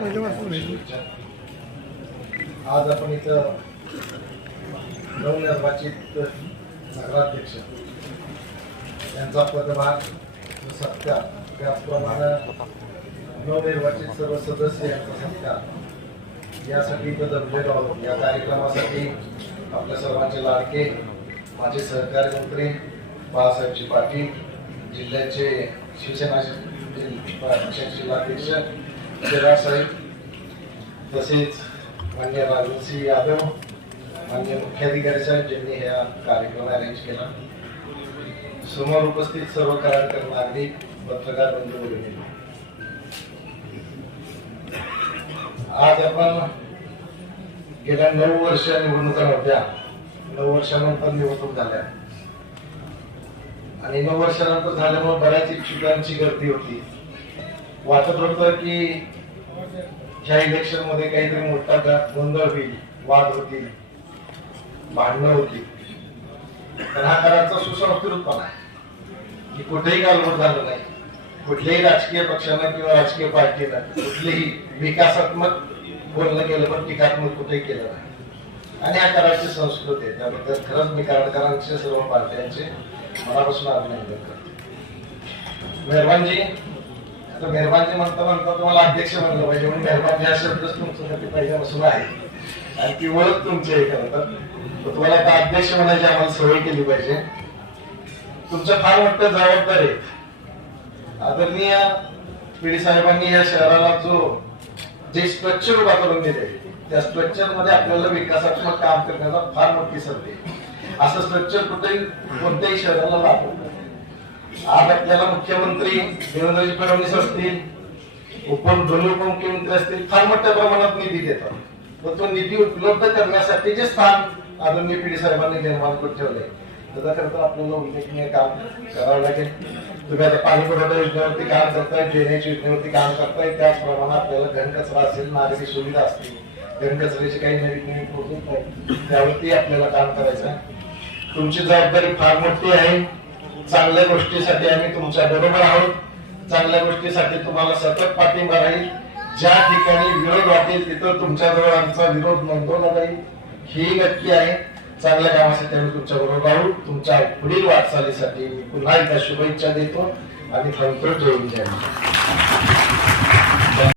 आज आपण इथं नवनिर्वाचित नगराध्यक्ष यांचा पदभार सत्कार, त्याचप्रमाणे नवनिर्वाचित सर्व सदस्य यांचा सत्कार यासाठी इथं जमलेलो आहोत। या कार्यक्रमासाठी आपल्या सर्वांचे लाडके माझे सहकारी मंत्री बाळासाहेबजी पाटील, जिल्ह्याचे शिवसेना जिल्हाध्यक्ष शेरार साहेब, तसेच मान्य राजसिंह यादव, मान्य मुख्याधिकारी साहेब ज्यांनी हा कार्यक्रम अरेंज केला, समोर उपस्थित सर्व कराडकर नागरिक, पत्रकार बंधू भगिनी, आज आपण गेल्या 9 वर्ष निवडणुका होत्या, 9 वर्षानंतर निवडणूक झाल्या आणि 9 वर्षानंतर झाल्यामुळे बऱ्याच इच्छुकांची गर्दी होती। वाटत होतं की ह्या इलेक्शन मध्ये काहीतरी मोठा गोंधळ होईल, वाद होतील, भांडणं होतील। तर हा कराडचा सुसंस्कृतपणा आहे की कुठेही गालबोट झालं नाही, कुठल्याही राजकीय पक्षानं किंवा राजकीय पार्टीनं कुठलीही विकासात्मक बोलणं केलं पण टीकात्मक कुठेही केलं नाही आणि हा कराडची संस्कृती आहे। त्याबद्दल खरंच मी कराडकरांचे सर्व पार्ट्यांचे मनापासून अभिनंदन करतो। मेहरबानजी, आता मेहरबानजी म्हणता तुम्हाला अध्यक्ष म्हणलं पाहिजे, म्हणून मेहरबानजी हा शब्दच तुमच्यासाठी पहिल्यापासून आहे आणि ती ओळख तुमची आहे। खरं तर तुम्हाला आता अध्यक्ष म्हणायची आम्हाला सवय केली पाहिजे। तुमच्या फार मोठ्या जबाबदारी आहेत। आदरणीय पिढी साहेबांनी या शहराला जे स्ट्रक्चर उभा करून दिले, त्या स्ट्रक्चर मध्ये आपल्याला विकासात्मक काम करण्याचा फार मोठी संधी आहे। असं स्ट्रक्चर कोणत्याही शहराला लागू। आज आपल्याला मुख्यमंत्री देवेंद्रजी फडणवीस असतील, दोन्ही उपमुख्यमंत्री असतील, फार मोठ्या प्रमाणात निधी देतात। पण तो निधी उपलब्ध करण्यासाठी जे स्थान आदरणीय पिढी साहेबांनी निर्माण करून ठेवले, त्याच्याकरता आपल्याला उल्लेखनीय काम करावं लागेल। तुम्ही आता पाणी पुरवठा योजनेवरती काम करताय, ड्रेनेज योजनेवरती काम करताय, त्याचप्रमाणे आपल्याला घनकचरा असेल, नागरी सुविधा असतील, घनकचऱ्याची काही नवीन प्रोजेक्ट आहेत, त्यावरती आपल्याला काम करायचं आहे। तुमची जबाबदारी फार मोठी आहे। चांगल्या गोष्टीसाठी आम्ही तुमच्या बरोबर आहोत, चांगल्या गोष्टीसाठी तुम्हाला सतत पाठिंबा राहील। ज्या ठिकाणी विरोध वाटेल तिथं तुमच्याजवळ आमचा विरोध नोंदवला जाईल, ही नक्की आहे। चांगल्या कामासाठी आम्ही तुमच्या बरोबर आहोत। तुमच्या पुढील वाटचालीसाठी मी पुन्हा एकदा शुभेच्छा देतो आणि थांबतो। जय हिंद, जय महाराष्ट्र।